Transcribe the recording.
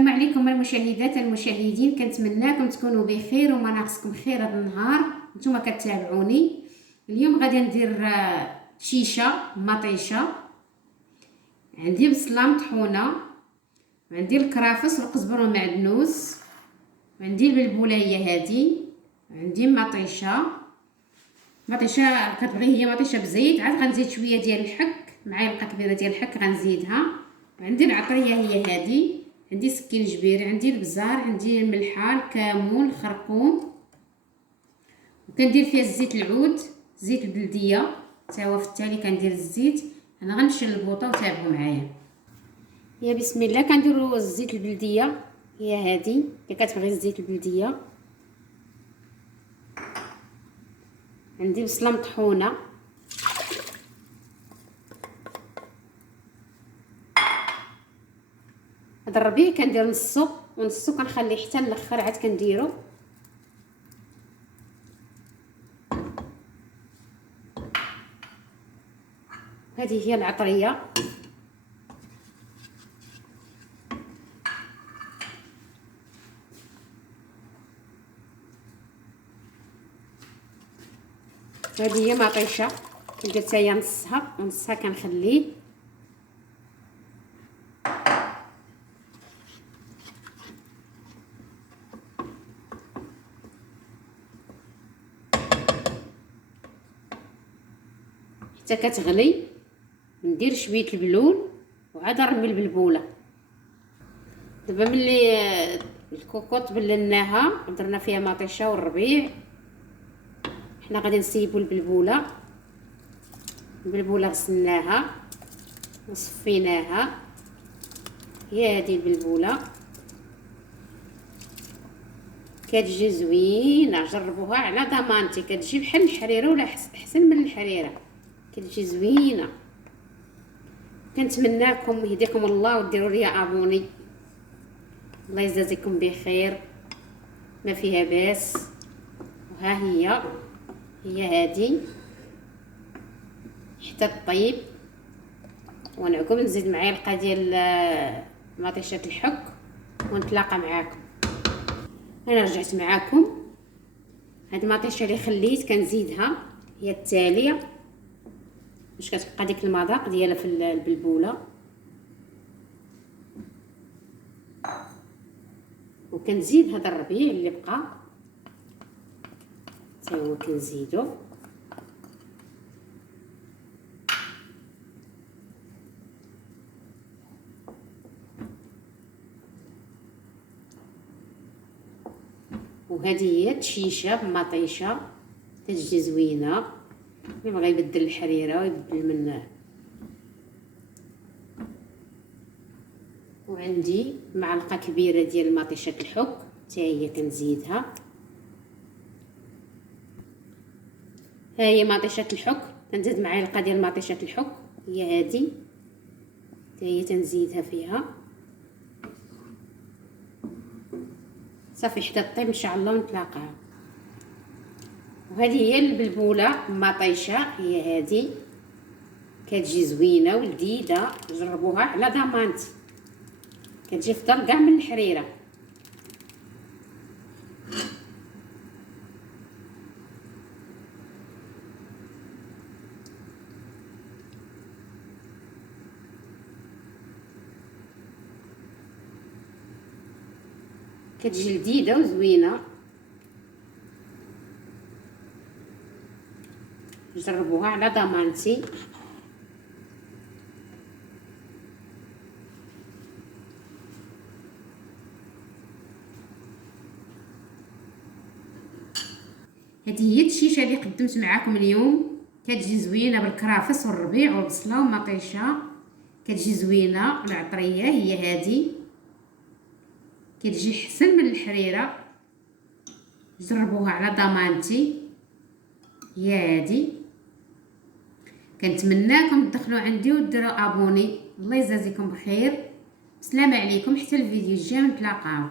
السلام عليكم المشاهدات المشاهدين، كنتمناكم تكونوا بخير وما ناقصكم خير هذا النهار. نتوما كتابعوني اليوم غادي ندير شيشه مطيشه. عندي بصله مطحونه، وعندي الكرافس والقزبر والمعدنوس، وعندي البلبوله هي هذه، عندي مطيشه كتبغي هي مطيشه بزيت. عاد غنزيد شويه ديال الحك، معلقه كبيره ديال الحك غنزيدها. وعندي العطريه هي هذه، عندي سكينجبير، عندي البزار، عندي الملحه، الكمون، الخرقوم، وكندير فيها الزيت العود، زيت البلديه حتى هو في التالي كندير الزيت. انا غنشل البوطه وتابعوا معايا. يا بسم الله. كنديروا الزيت البلديه هي هذه اللي كتبغي الزيت البلديه. عندي بصله مطحونه، هذا الربيع كندير نصو كنخليه حتى الاخر عاد كنديرو. هذه هي العطريه. هذه هي مطيشه كندير حتى هي نصها ونصها كنخليه. حتى كتغلي ندير شويه البلول وعاد نرمي البلبوله. دابا ملي الكوكوط بللناها ودرنا فيها مطيشه والربيع، حنا غادي نسيبوا البلبوله غسلناها وصفيناها. هي هذه البلبوله كتجي زوينه، جربوها على ضمانتي، كتجي بحال الحريره ولا احسن من الحريره، كتجي زوينه. كنتمناكم يهديكم الله وديروا لي ابوني. الله يجازيكم بخير، ما فيها باس. وها هي هذه حتى الطيب. ونعقب نزيد معلقه ديال مطيشه الحك ونتلاقى معاكم. انا رجعت معاكم. هاد المطيشه اللي خليت كنزيدها هي التاليه باش كتبقى ديك المذاق ديالها في البلبوله. وكنزيد هذا الربيع اللي بقى حتى هو كنزيدو. وهذه هي الشيشه بمطيشه تجي زوينه. اللي بغى يبدل الحريره ويبدل من. وعندي معلقه كبيره ديال مطيشه الحك حتى هي كنزيدها. ها هي مطيشه الحك، كنزيد معلقه ديال مطيشه الحك هي هذه حتى هي تنزيدها فيها. صافي حتى طيب ان شاء الله ونتلاقاو. وهذه هي البلبوله مطيشه هي هذه، كتجي زوينه ولذيذه. جربوها على ضمانتي، كتجي فطر كاع من الحريره. كتجي لذيذه وزوينه. جربوها على ضمانتي. هذه هي الشيشه اللي قدمت معكم اليوم. كتجي زوينه بالكرافس والربيع والبصله ومطيشه، كتجي زوينه. العطريه هي هذه كتجي حسن من الحريره. جربوها على ضمانتي هي هذه. كنتمناكم تدخلوا عندي وديروا ابوني. الله يجازيكم بخير. السلام عليكم، حتى الفيديو الجاي نتلاقاو.